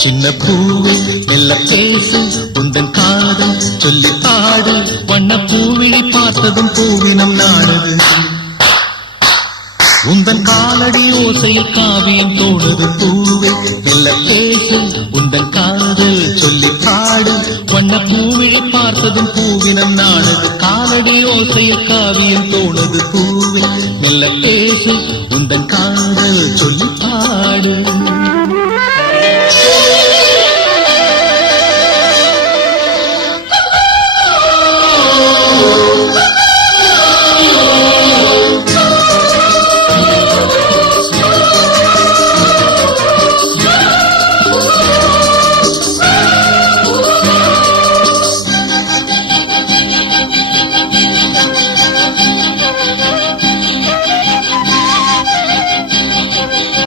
சின்ன பூவே மெல்ல பேசு உந்தன் காதல் சொல்லி பாடு வண்ண பூவிழி பார்த்ததும் பூவினம் நாடுது உந்தன் காலடி ஓசையில் காவியம் தோடுது பூவே மெல்ல பேசு உந்தன் காதல் சொல்லி பாடு வண்ண பூவிழி பார்த்ததும் பூவினம் நாடுது காலடி ஓசையில் காவியம் தோடுது பூவே மெல்ல பேசு